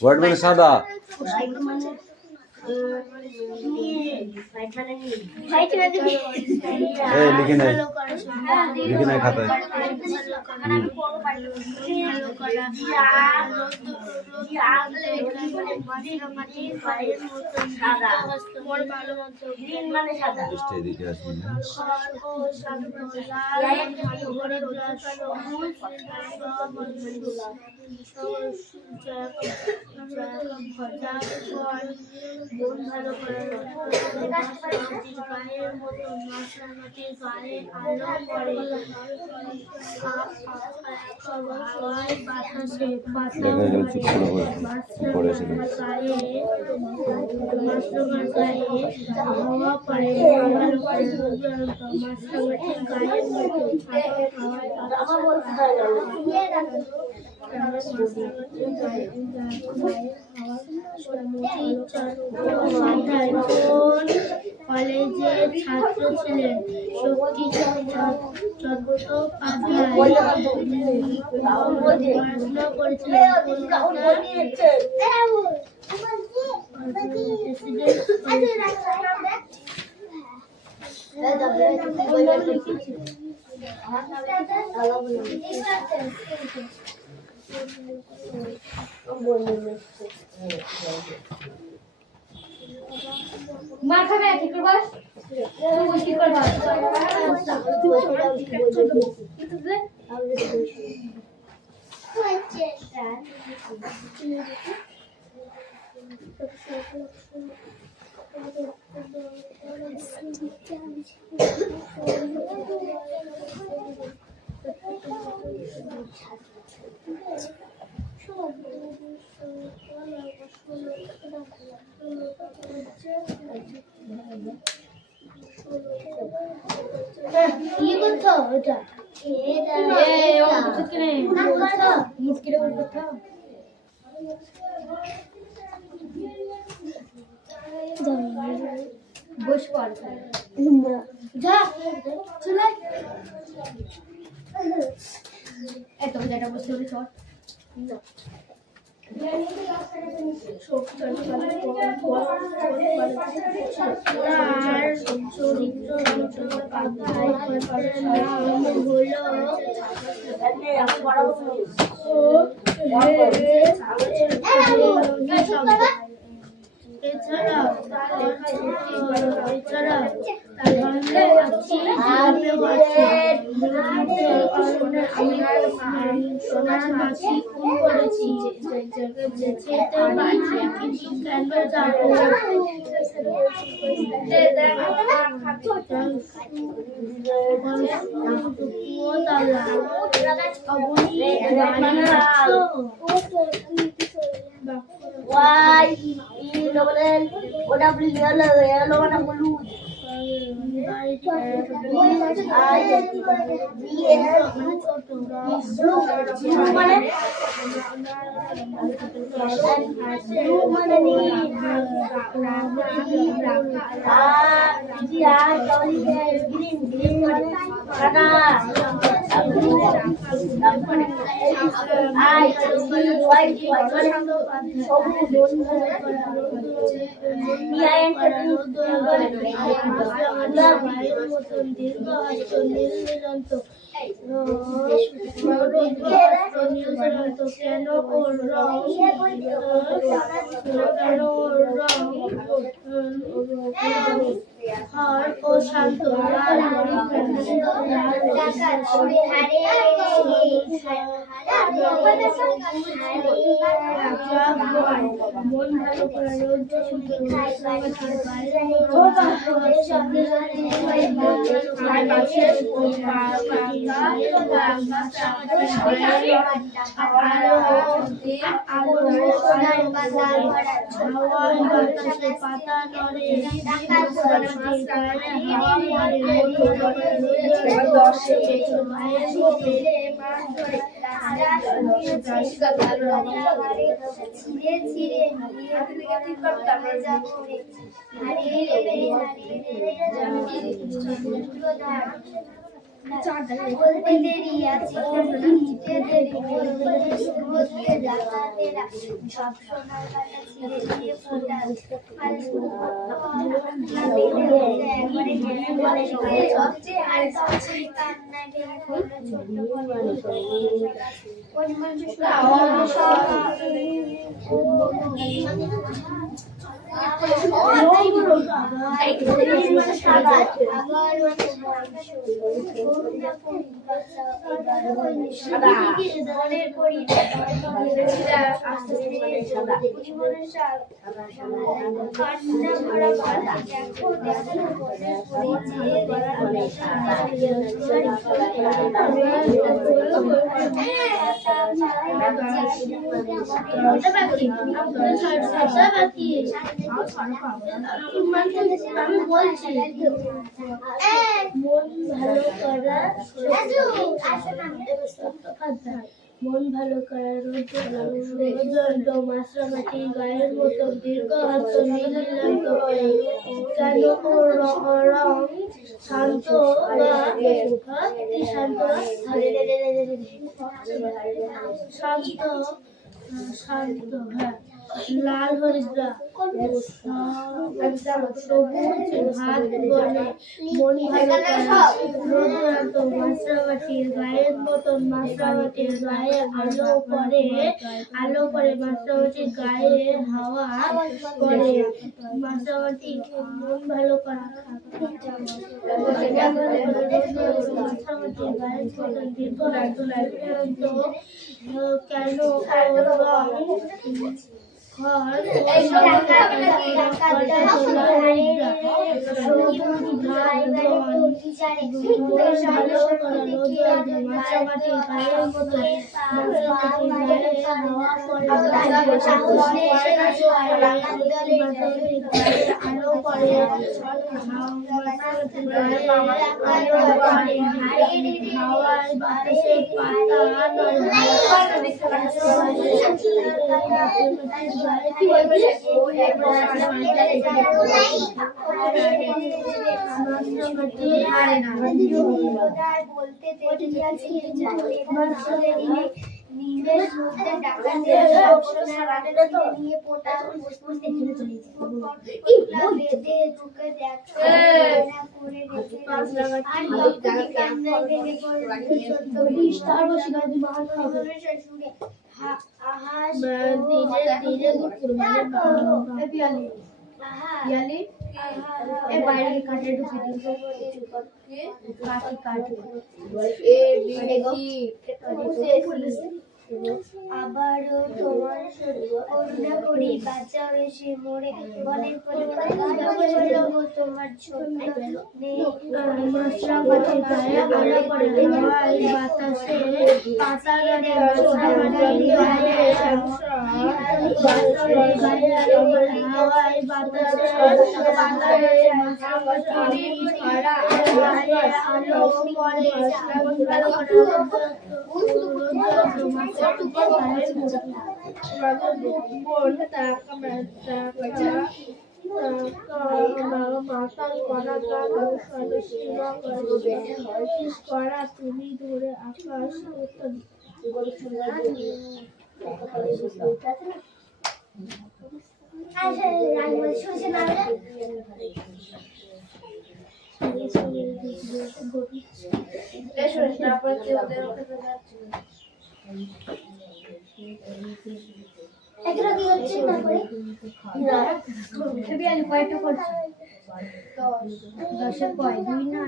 White মানে সাদা। লিখে নাই খাতায়। এদিকে আসবেন কলেজের ছাত্র ছিলেন শক্তি চট্টোপাধ্যায় পড়াশোনা করেছিলেন মাথা ব্যথা ঠিক করবা ঠিক করবা কি করছো এটা মুশকিল করছো বস পড় যা চলে এত যেটা বসে বলি চল আর চরিত্র বলতে দেরি আছে নিতে দেরি বলতে ডাকাতেরা সব সময় কাটা ছিঁড়ে দিয়ে ফোটা কান্নায় ভেঙে পড়লো ছোট্ট আমি বলছি মন ভালো করা মন ভালো করার মাছরামাটি গায়ের মতো দীর্ঘ হাত নীলান্ত কেন রং শান্ত শান্ত শান্ত হ্যাঁ লাল হরিদ্রা সবুজ ভাত বনে মন ভালো মাছরামাটির গায়ের মতন মাছরামাটির গায়ে আলো করে মাছরামাটির গায়ে হাওয়া করে মাছরামাটি মন ভালো করা মাছরামাটির গায়ের মতন দীর্ঘ কেন আবারও তোমার করুণা করি বাঁচাও এসে মোরে বনের তোমার ছোট বাতাসে পাতা হাওয়ায় বাতাসে আলো পরে তুমি ধরে আকাশ কয়টা করছে 10 কয় 2 না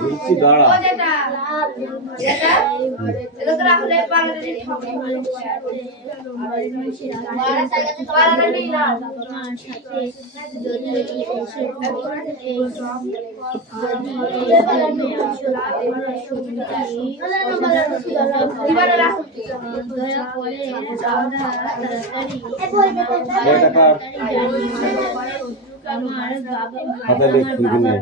বলছি দাঁড়া। খাতা লিখ লিখে নে।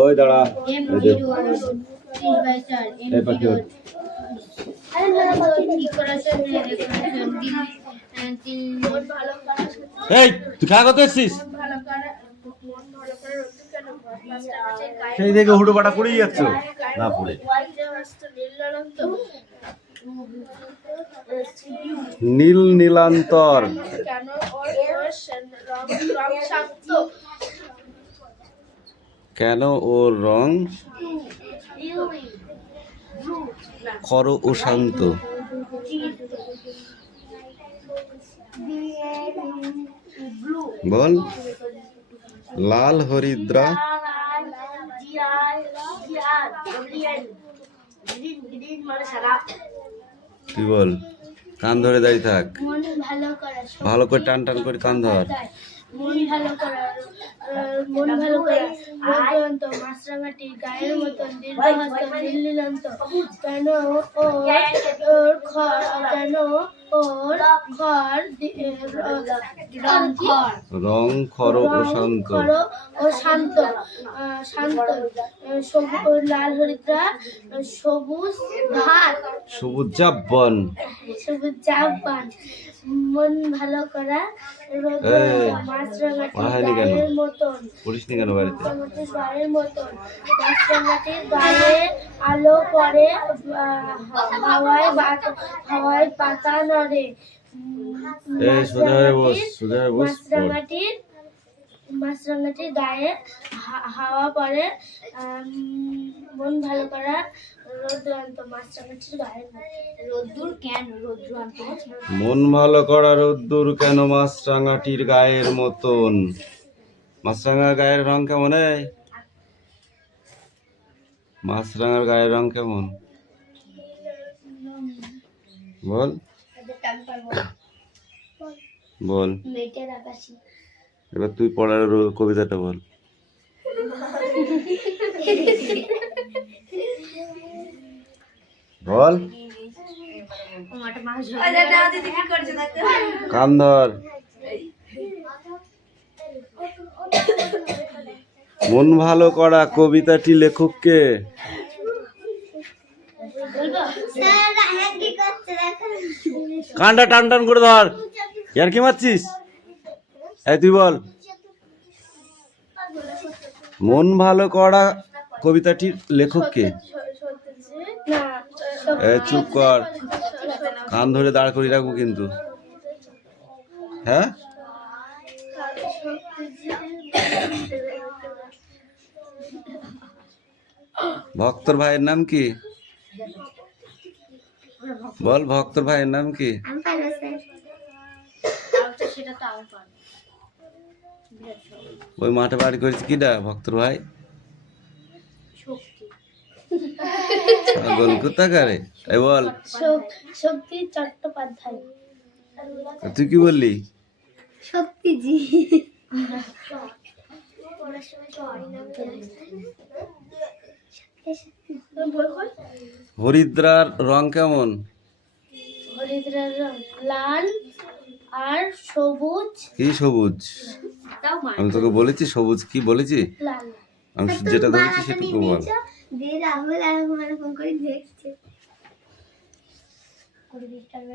ওই দাঁড়া। এই পাখি ওঠ। এই তুই খা কত এসছিস? সেই দেখে হুটো পাটা পড়েই যাচ্ছ না পড়ে। নীল নীলান্তর কেন ওর রং খর ও শান্ত? বল। লাল হরিদ্রা তুই বল। কান ধরে দাঁড়িয়ে থাক, ভালো করে টান টান করে কান ধর। মন ভালো করা, মন ভালো করা, রোদন্ত মাছরাঙাটি গায়ের মতন দীর্ঘহস্ত নীলনীলান্ত, কেন ওর খর, কেন ওর খর রং খর ও শান্ত, ও শান্ত, শান্ত লাল হরিদ্রা সবুজ ঘাট, সবুজ জাবন, সবুজ জাপান, মন ভালো করা, মাছরাঙাটি গায়ের মতন, পড়িসনি কেন বাড়িতে? গায়ের মতন, মাছরাঙাটির গায়ে আলো পড়ে, হাওয়ায় পাতা নড়ে, মাছরাঙাটির গায়ে হাওয়া পড়ে, মন ভালো করা, রৌদ্রান্ত মাছরাঙাটির গায়ের রোদ্দুর কেন রৌদ্রান্ত, মন ভালো করা রোদ্দুর কেন মাছরাঙাটির গায়ের মতন। মাছরাঙার গায়ের রং কেমন? মাছরাঙার গায়ের রং কেমন বল, বল। এবার তুই পড়ার কবিতাটা বল। বল। কান ধর। মন ভালো করা কবিতাটি লেখককে? কানটা টান টান করে ধর, ইয়ার কি মারছিস? এই তুই বল। মন ভালো করা কবিতাটির লেখককে? চুপ কর, কান ধরে দাঁড় করে রাখবো কিন্তু। হ্যাঁ, ভক্তর ভাইয়ের নাম কি? বল, ভক্তর ভাইয়ের নাম কি? ওই মাঠে বাড়ি করেছি কিডা ভক্তর ভাই? কোথাকারে? এই বল। শক্তি চট্টোপাধ্যায়। তুই কি বললি? শক্তিজি। হরিদ্রার রং কেমন? হরিদ্রার রং লাল আর সবুজ। কি সবুজ? আমি তোকে বলেছি সবুজ কি বলেছি? লাল। আমি যেটা ধরেছি সেটুকু বল।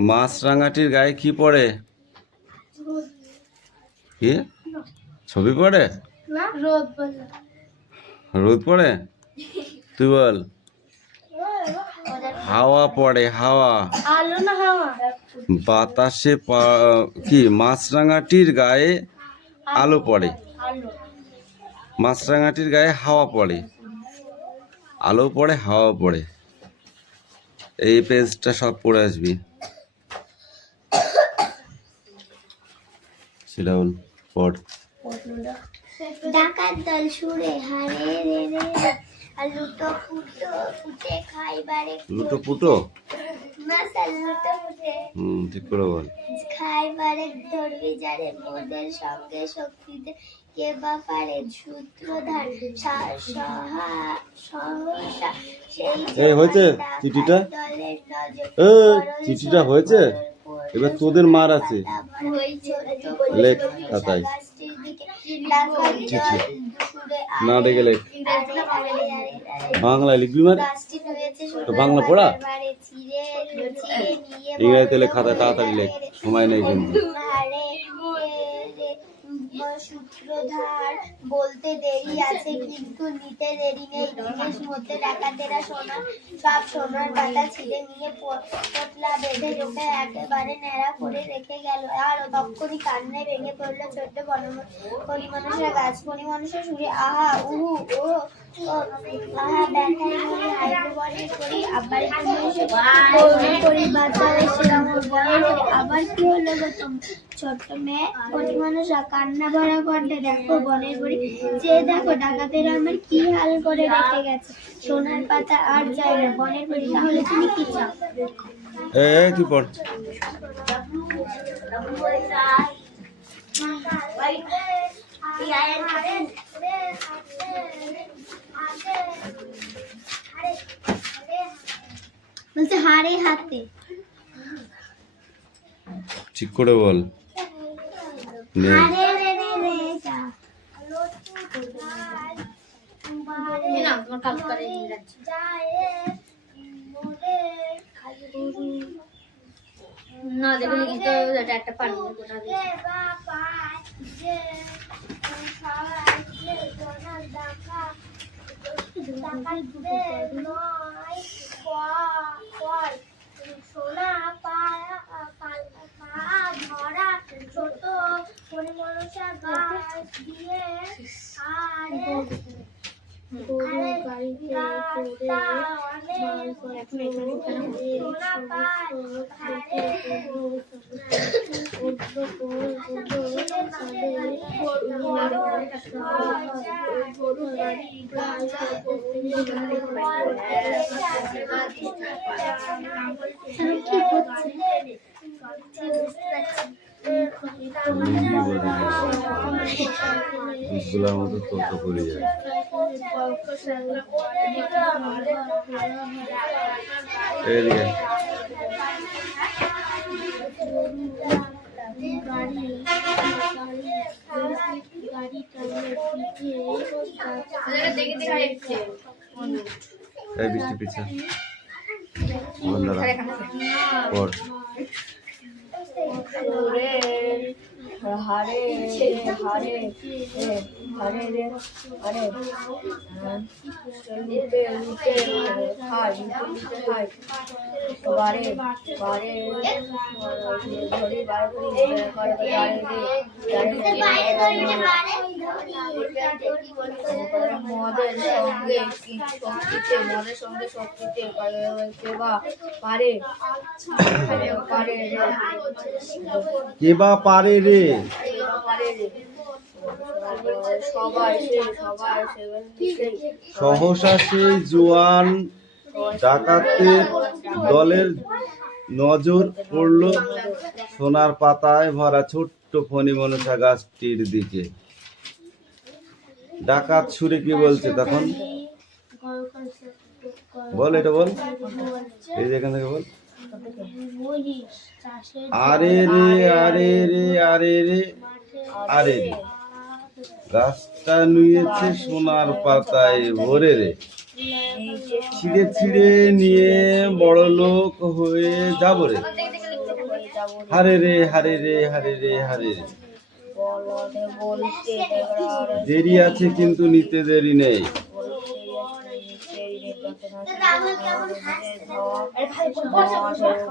মাছরাঙাটির গায়ে কি পড়ে? কি ছবি পড়ে? রোদ। রোদ পড়ে? তুই বল। হাওয়া পড়ে হাওয়া, আলো না হাওয়া? বাতাসে কি মাছরাঙাটির গায়ে আলো পড়ে, আলো। মাছরাঙাটির গায়ে হাওয়া পড়ে, আলো পড়ে হাওয়া পড়ে। এই পেজটা সব পড়ে আসবি। সেটা বল, পড়। ডাকাত দল সুরে হারে রে রে আর লুটো ফুটো ফুটে খাইবারে লুটো পুটো, মাসাল লুটো ফুটে ঠিক করে বল। খাইবারে ধরবি যারে মোদের সঙ্গে শক্তিতে কে বা পারে সূত্রধার সহসা সেই এই হয়েছে চিঠিটা? দলের নজর চিঠিটা হয়েছে, এবার তোদের মার আছে, লেখ খাতায় চিঠি, না দেখে লেখ। বাংলায় লিখবি মানে? তো বাংলা পড়া, ইংরেজিতে লেখ খাতায়, তাড়াতাড়ি লেখ, সময় নেই কিন্তু। সূত্রধার বলতে দেরি আছে কিন্তু নিতে দেরি নেই। নিমেষ মধ্যে ডাকাতেরা সব সোনার পাতা ছিঁড়ে নিয়ে পোটলা বেঁধে রেখে একেবারে ন্যাড়া করে রেখে গেল। আর তক্ষুনি কান্নায় ভেঙে পড়লো ছোট্ট পরিমানুষের গাছ। পরিমানুষের সুরে আহা উহু ও আহা ব্যথায় মনে হাইলো বলে করি আবার আবার কি হলো গো ছোট্ট মেয়ে? পরিমানুষরা কান্না ভরা কণ্ঠে দেখো বনের বড়ি, যে দেখো ডাকাতেরা আমার কি হাল করে রেখে গেছে। সোনার পাতা আর চাই না বনের বড়ি, তাহলে তুমি কি চাও? তুই পড়। বলছে হারে হাতে, ঠিক করে বল। নে। হারে রে রে রে যা না তোমার কাজ করে ইংরেজি। না দেখো লিখি তো এটা একটা পানি কোথা দিয়ে। সোনা পায়া ধরা ছোট পরিমনসা গাছ দিয়ে আর বুঝগুলোর মতো তথ্য করে যায়। এদিকে এই বৃষ্টি পিছা বন্ধুরা পড়। হারে হারে হারে রে হারে লুটে লুটে খাই লুটে খাই বারে বারে ধরি বার করি করে মদের সঙ্গে শক্তিতে মদের সঙ্গে শক্তিতে কেবা পারে পারে রে কেবা পারে রে সহসা সেই জোয়ান ডাকাতের দলের নজর পড়ল সোনার পাতায় ভরা ছোট্ট ফণি মনসা গাছটির দিকে। ডাকাত সুরে কি বলছে তখন? বল, এটা বল, এই যে এখান থেকে বল। আরে রে আরে রে আরে রে আরে রে গাছটা নুয়েছে সোনার পাতায় ভরে রে, ছিঁড়ে ছিঁড়ে নিয়ে বড় লোক হয়ে যাব রে। হারে রে হারে রে হারে রে হারে রে দেরি আছে কিন্তু নিতে দেরি নেই। রাহুল কেমন হাসছে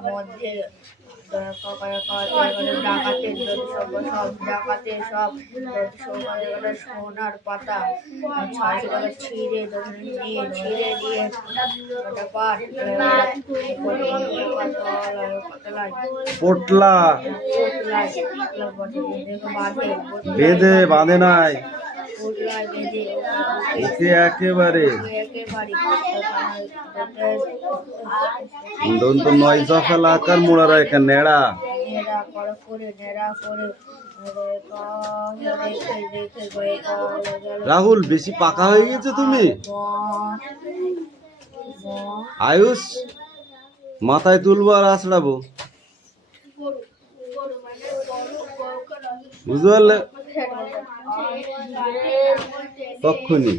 মধ্যে ডাকাতের সব ডাকাতে সব সোনার পাতা ছিঁড়ে নিয়ে পোটলা বেঁধে বাঁধে নাই ওকে একেবারে দন্ত নয় সকাল আকার মোড়ারা এখানে নেড়া রাহুল বেশি পাকা হয়ে গেছে তুমি আয়ুষ মাথায় তুলবো আর আছড়াবো বুঝতে পারলে তক্ষুনি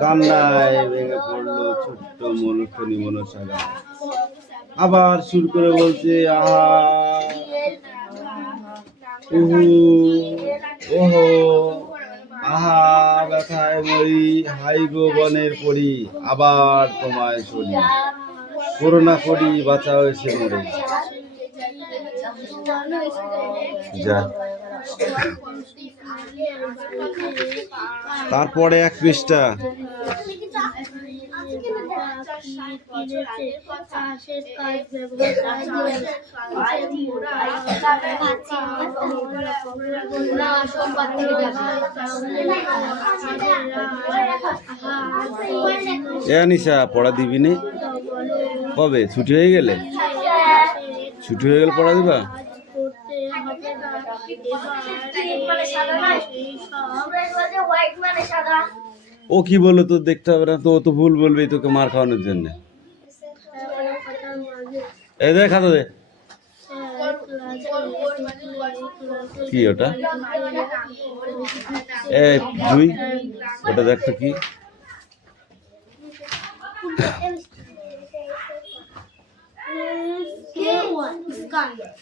কান্নায় ভেঙে পড়লো ছোট্ট মনক্ষণী মনসাগা আবার শুরু করে বলছে আহা উহু ওহো আহা ব্যথায় মরি হাই গো বনের পড়ি আবার তোমায় সরি করোনা করি বাঁচাও এসে মরে যা তারপরে এক পৃষ্ঠা নিশা পড়া দিবি নি কবে ছুটি হয়ে গেলে পড়া দিবা ও কি বললো তোর দেখতে হবে না তো ও তো ভুল বলবে তোকে মার খাওয়ানোর জন্য এই দে খাতা দে কি ওটা দুই ওটা দেখ তো কি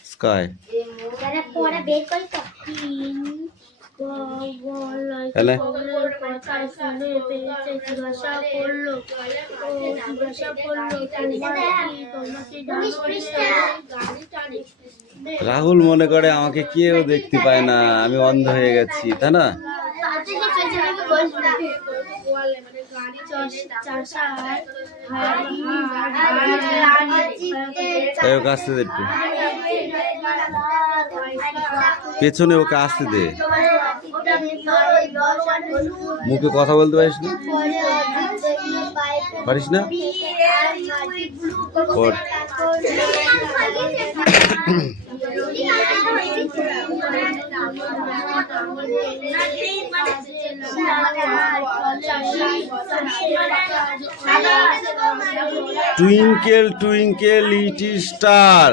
স্কাই রাহুল মনে করে আমাকে কেউ দেখতে পায় না আমি অন্ধ হয়ে গেছি তাই না ওকে আসতে দে একটু পেছনে ওকে আসতে দে মুখে কথা বলতে পারিস না twinkle twinkle little star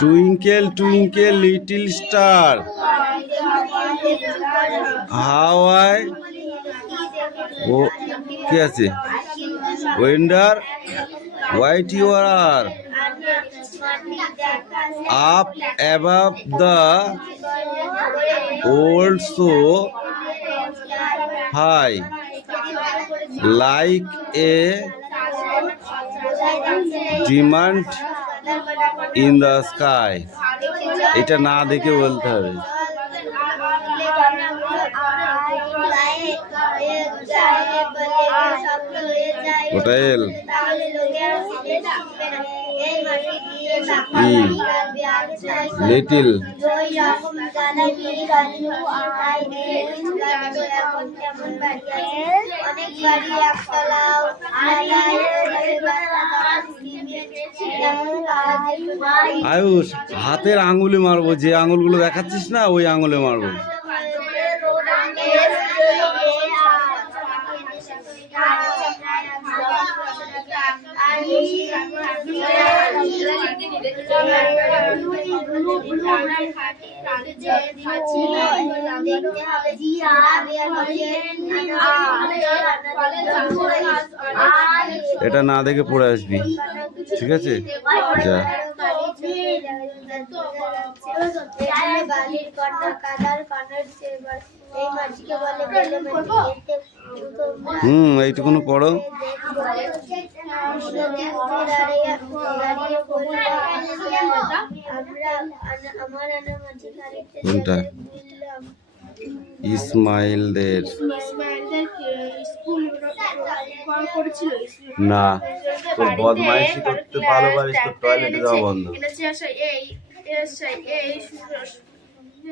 twinkle twinkle little star how I ও কি আছে wonder what you are up above the world so high like a diamond in the sky এটা না দেখে বলতে হবে ওটা এল লিটিল আয়ুষ হাতের আঙুলে মারবো যে আঙুলগুলো দেখাচ্ছিস না ওই আঙুলে মারবো এটা না দেখে পড়ে আসবি ঠিক আছে যা বালির কন্যা কাদার কানের এই মাছিকে বলে বেলে মাছি। এতে তোমরা এইটুকুনো পড়ো। নদীর তীরে দাঁড়িয়ে বলল, আমার আনা মাছি খালিতে কোনটা? বুঝলাম। ইসমাইলদের ইসমাইলদের স্কুল করেছিল। না, তোর বদমাইশি করতে ভালোবাসিস, তোর টয়লেটে যাওয়া বন্ধ।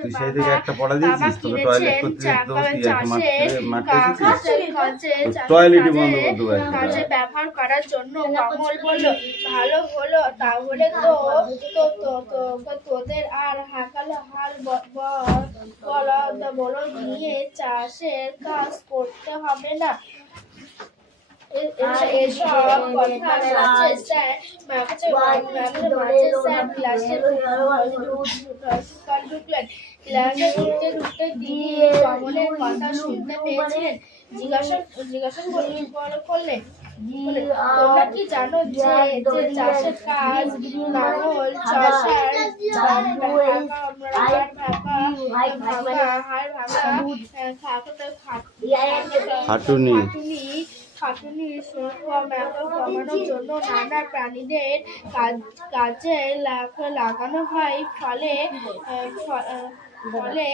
তুই সেই থেকে একটা পড়া দিয়েছিস, তোকে টয়লেট করতে টয়লেটই বন্ধ করতে পারছিস। ব্যবহার করার জন্য কমল বলল, ভালো হলো, তাহলে তোদের আর হাল বলদ নিয়ে চাষের কাজ করতে হবে না। এসব কথা মাঝে স্যার ক্লাসে ঢুকলেন। ক্লাসে ঢুকতে তিনি কমলের কথা শুনতে পেয়েছিলেন। জিজ্ঞাসা করলেন, তোমরা কি জানো যে চাষের কাজ লাঙল চষার খাটুনি কমানোর জন্য নানা প্রাণীদের কাজে লাগানো হয়। ফলে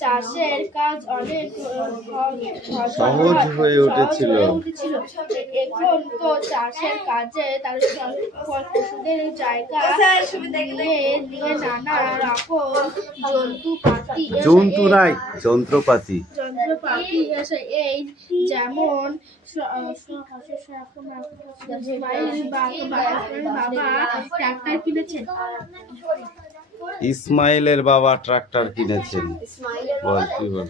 চাষের কাজ অনেক সহজ হয়ে উঠেছিল। এখন তো চাষের কাজে তার পশুদের জায়গা নিয়ে নানা রকম যন্ত্রপাতি এসে এই যেমন বাবা ট্রাক্টর কিনেছেন। ইসমাইলের বাবা ট্রাক্টর কিনেছেন। বল কি বল?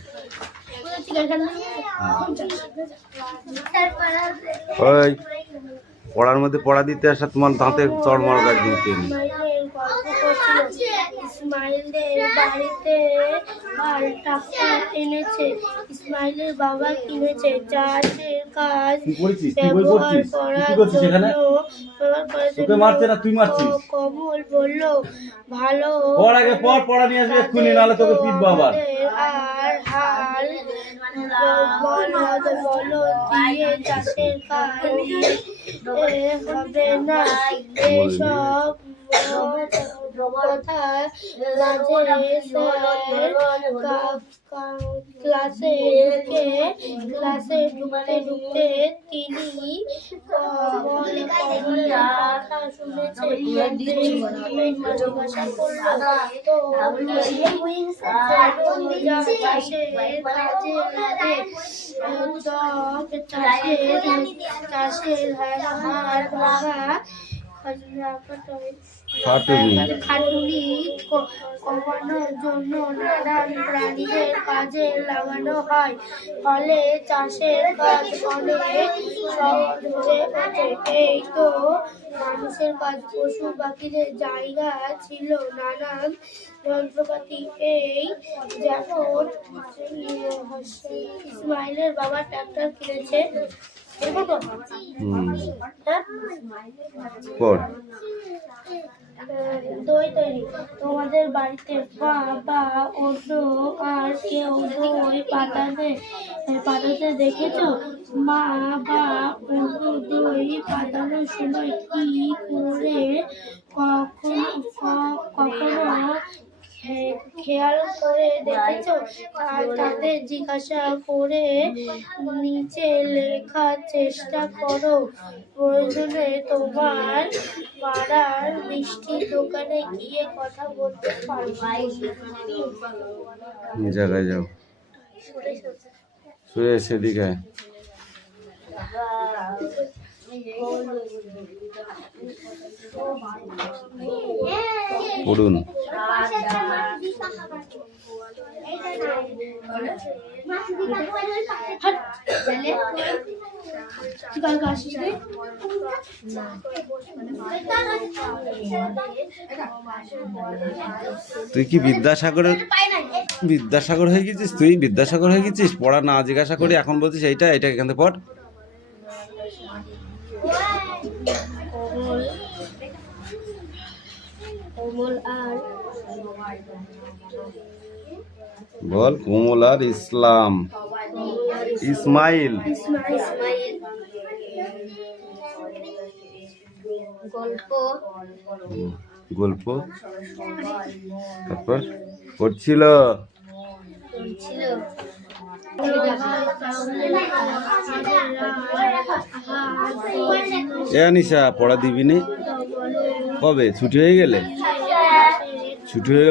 ওই পড়ার মধ্যে পড়া দিতে আসা তোমার দাঁতে চড় মারবে একদম। ইসমাইলের বাড়িতে আর ট্রাক্টর এনেছে। ইসমাইলের বাবা কিনেছে চাষের কাজ ব্যবহার করার জন্য। কমল বলল, ভালো পড়া নিয়ে আসবে এক্ষুনি, নাহলে তোকে পিটবো আবার। আর হাল বলদ দিয়ে চাষের কাজ হবে না। এসব কথা ক্লাসে ঢুকতে তিনি কমলের কথা শুনেছে। জিজ্ঞাসা করল, তো চাষের হার ভাঙা খাটুনি কমানোর জন্য নানান প্রাণীদের কাজে লাগানো হয়। ফলে চাষের কাজ অনেক সহজ হয়ে ওঠে। এই তো মানুষের কাজ। পশু পাখিদের জায়গা ছিল নানান যন্ত্রপাতি। এই যেমন ইসমাইলের বাবা ট্রাক্টর কিনেছে। দই তৈরি। তোমাদের বাড়িতে বা অন্য আর কেউ দই পাতাতে দেখেছো? মা বা অন্য দই পাতানোর সময় কি করে কখনো খেয়াল করে দেখেছো? তাদের জিজ্ঞাসা করে নিচে লেখার চেষ্টা করো। প্রয়োজনে তোমার পাড়ার মিষ্টির দোকানে গিয়ে কথা বলতে পারো। জায়গায় যাও, শুয়ে সেদিকে পড়ুন। তুই কি বিদ্যাসাগর হয়ে গেছিস? পড়া না জিজ্ঞাসা করি এখন বলছিস এইটা এখান থেকে পড়। কমল আর বল কমলার ইসলাম ইসমাইল ইসমাইল। গল্প গল্প তারপর পড়ছিল ছিল। এ আনিশা পড়া দিবি নি কবে ছুটি হয়ে গেলে ছুটি হয়ে গেলে